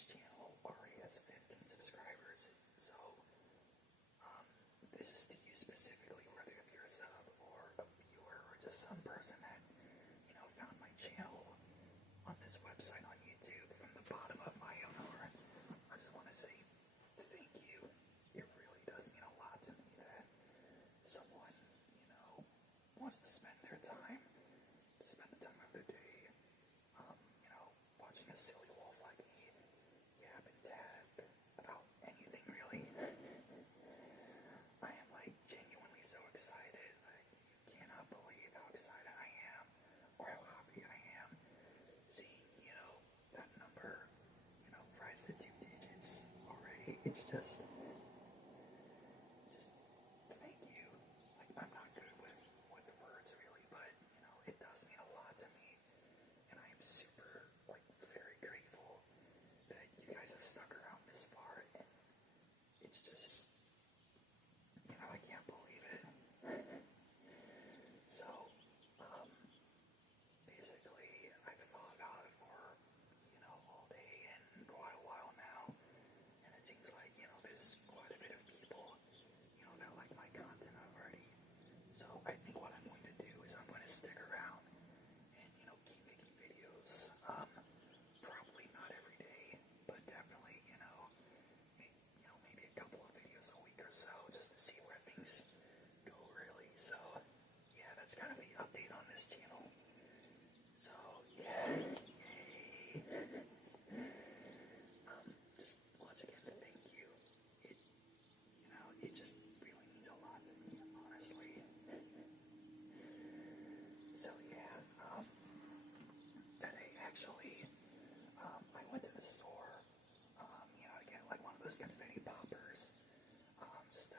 this channel already has 15 subscribers, so this is to you specifically, whether if you're a sub or a viewer or just some person that, found my channel on this website on YouTube. From the bottom of my own heart, I just want to say thank you. It really does mean a lot to me that someone, wants to spend their time, spend the time of their day, watching a silly wolf like me yap and tab about anything really. I am genuinely so excited. You cannot believe how excited I am, or how happy I am seeing, that number, rise to 2 digits already. It's just thank you. I'm not good with words really, but it does mean a lot to me, and I am super very grateful that you guys have stuck around this far, and it's just I can't believe it. So basically I've thought about it for all day and quite a while now, and it seems like there's quite a bit of people that like my content already. So I think what I'm going to do is I'm going to stick around and keep making videos. Probably not every day, but definitely maybe a couple of videos a week or so, just to see where things go really. So yeah, that's kind of the update on this channel. So yeah, yay. Just once again, thank you. It just really means a lot to me, honestly. So yeah, today actually, I went to the store, to get one of those confetti poppers, just to,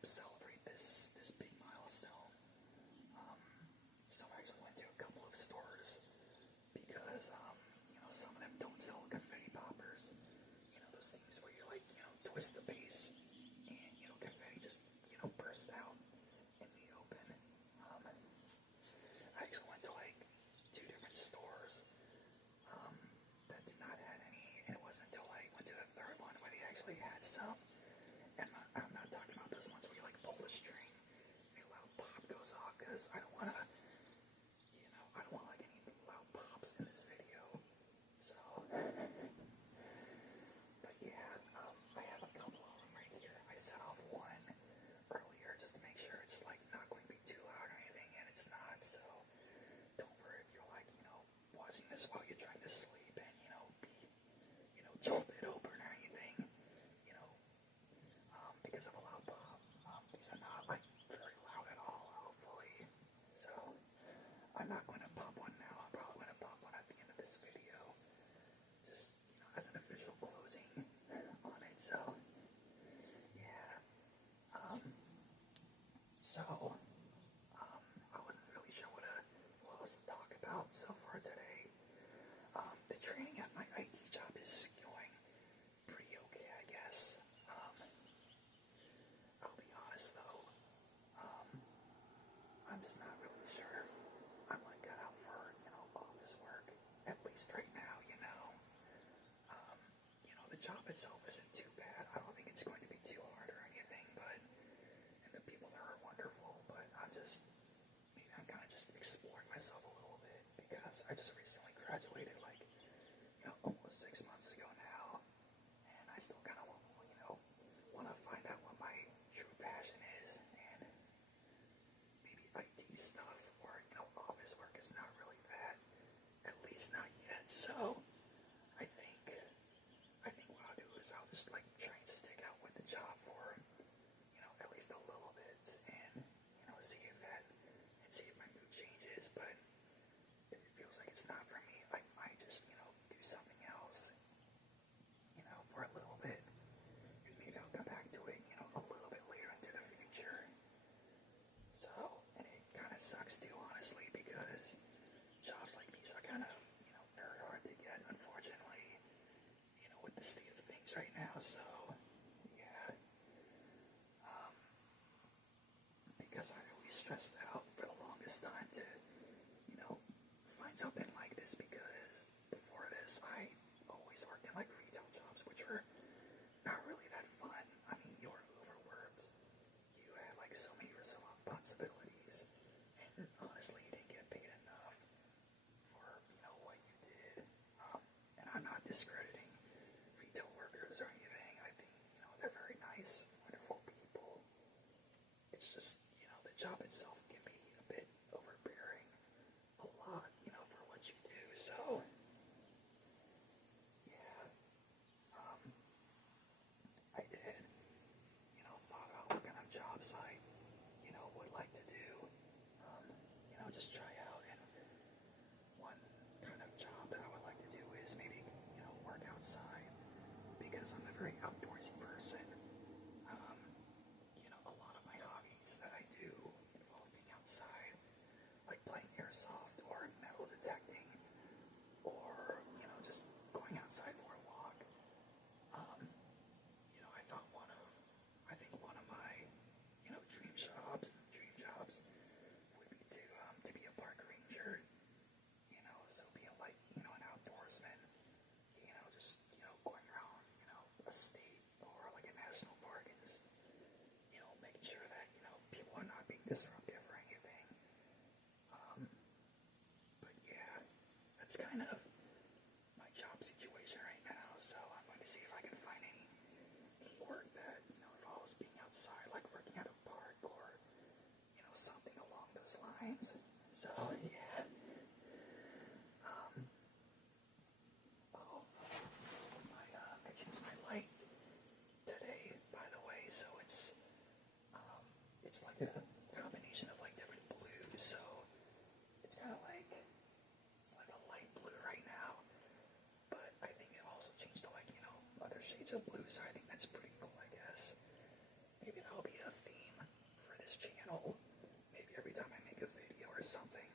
celebrate this big milestone. So I actually went to a couple of stores because, some of them don't sell confetti poppers. Those things where you twist the base and, confetti just, bursts out in the open. I actually went to 2 different stores that did not have any, and it wasn't until I went to the third one where they actually had some. And I'm not talking about those ones where you pull the string and a loud pop goes off, because I don't want to, I don't want any loud pops in this video. So, but yeah, I have a couple of them right here. I set off one earlier just to make sure it's not going to be too loud or anything, and it's not. So don't worry if you're watching this while you're trying to sleep and be jolted open or anything, because of a loud pop. These are not very loud at all, hopefully. So I'm not going to pop one now. I'm probably going to pop one at the end of this video, just as an official closing on it. So yeah. I wasn't really sure what else to talk about so far today. The training at my IT job is going pretty okay, I guess. I'll be honest though, I'm just not really sure I'm cut out for, office work, at least right now, the job itself isn't too bad. I don't think it's going to be too hard or anything, and the people there are wonderful, but maybe I'm kind of just exploring myself a little bit, because I just recently graduated, almost 6 months ago now, and I still kind of want to find out what my true passion is, and maybe IT stuff or, office work is not really that, at least not yet. So I think what I'll do is I'll just try and stick out with the job for, at least a little bit, and, see if my mood changes. But if it feels like it's not for me, I might just, do something else, for a little bit, and maybe I'll come back to it, a little bit later into the future. So, and it kind of sucks too, honestly, because jobs like these are kind of, very hard to get, unfortunately, with the state of things right now. So, yeah, because I always stressed out for the longest time to, find something like this, because before this, I always worked in retail it's just, the job itself can be a bit overbearing, a lot, for what you do. So, yeah, I did, thought about what kind of jobs I, would like to do, just try out. And one kind of job that I would like to do is maybe, work outside because I'm a very outdoorsy person. A lot of my hobbies that I do involve being outside, like playing airsoft or metal detecting, or just going outside for a walk. I think one of my dream jobs would be to be a park ranger. So being like an outdoorsman, just going around a state or like a national park and just making sure that people are not being disruptive or anything. But yeah, that's kind of my job situation right now. So I'm going to see if I can find any work that involves being outside, like working at a park or something along those lines. So yeah. I changed my light today, by the way. So it's like a combination of like different blues. So it's kind of like a light blue right now, but I think it also changed to like other shades of blue. So I think that's pretty cool. I guess maybe that'll be a theme for this channel. Maybe every time I make a video or something,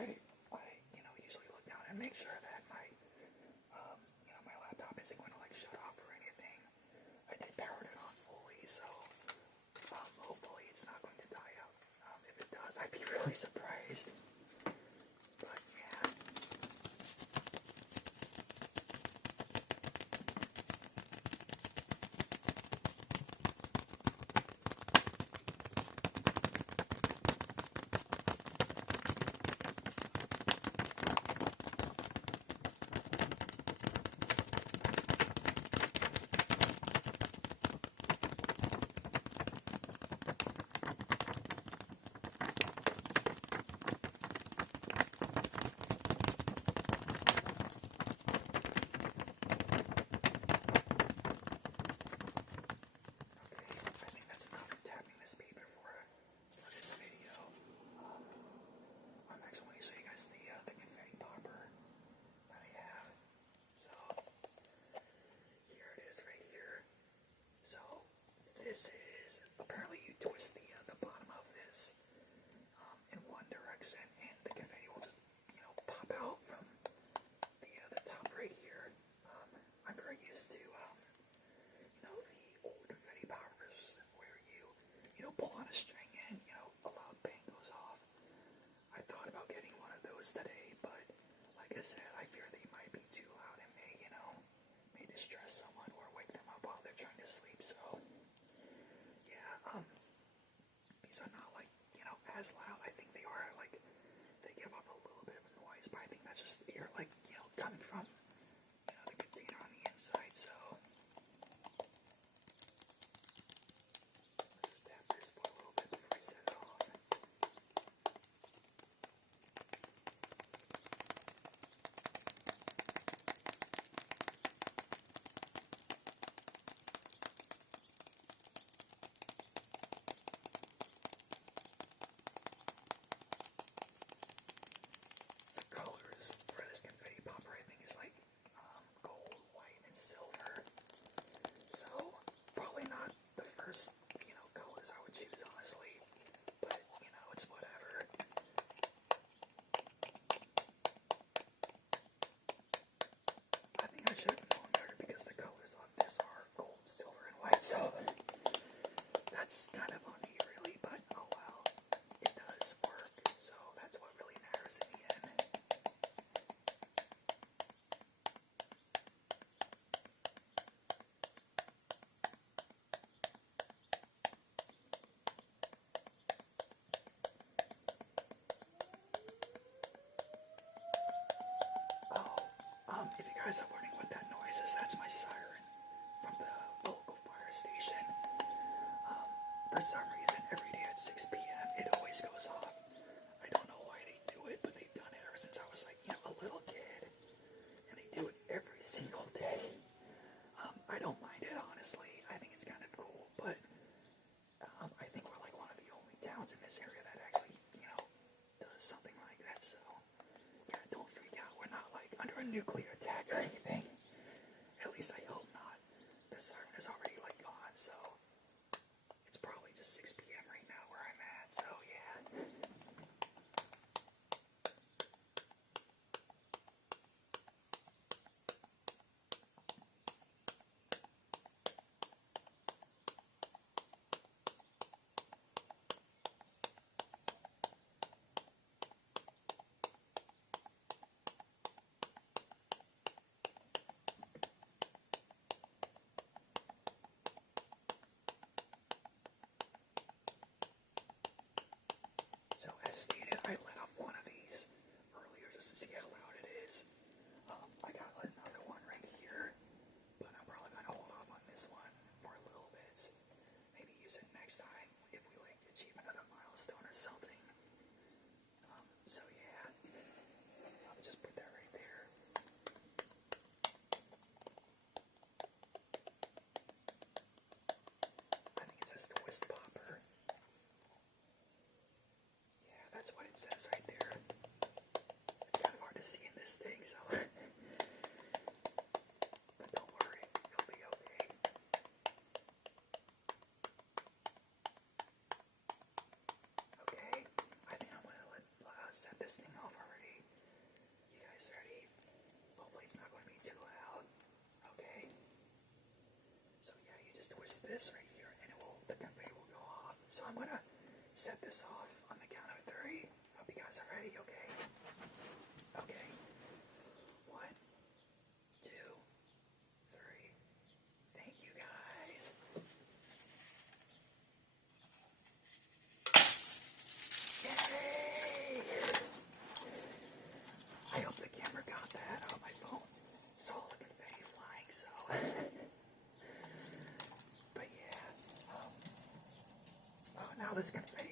I usually look down and make sure that my laptop isn't going to like shut off or anything. I did power it on fully, so hopefully it's not going to die out. If it does, I'd be really surprised. But yeah. I think that's enough for tapping this paper for this video. I'm actually going to show you guys the confetti popper that I have. So here it is right here. So this is apparently you twist the bottom of this in one direction, and the confetti will just pop out from the top right here. I'm very used to the old confetti poppers where you pull on a string and a loud bang goes off. I thought about getting one of those today, but like I said, I fear they might be too loud and may distress someone or wake them up while they're trying to sleep. So yeah, these are not like as loud. I think they are like they give up a little bit of a noise, but I think that's just air coming from the container on the inside. So let's just tap this for a little bit before I set it off. The colors for this confetti popper, I think, is like gold, white, and silver. So probably not the first colors I would choose, honestly. But it's whatever. I think I should have known better because the colors on this are gold, silver, and white. So that's kind of on me, really. But oh well, it does work. So that's what really matters in the end. If you guys are wondering what that noise is, that's my siren from the local fire station. For some reason, every day at 6 p.m. it always goes off. I don't know why they do it, but they've done it ever since I was like, a little kid. And they do it every single day. I don't mind it, honestly. I think it's kind of cool, but I think we're like one of the only towns in this area that actually, does something like that. So yeah, don't freak out. We're not like under a nuclear attack or anything. At least I hope not. The siren is already like gone, so it's probably just 6 p.m. right now where I'm at. So yeah. So as stated, I let off one of these earlier just to see how loud it is. I got another one right here, but I'm probably going to hold off on this one for a little bit. Maybe use it next time if we like achieve another milestone or something. So yeah, I'll just put that right there. I think it says twist popper. Yeah, that's what it says right there. It's kind of hard to see in this thing, so. But don't worry, you'll be okay. Okay, I think I'm gonna set this thing off already. this right here, and the confetti will go off. So I'm gonna set this off on the count of 3. Hope you guys are ready, okay? Okay. 1, 2, 3. Thank you guys. Yay! I hope the camera got that on my phone. Saw all the confetti flying, so. But yeah. Oh, now this confetti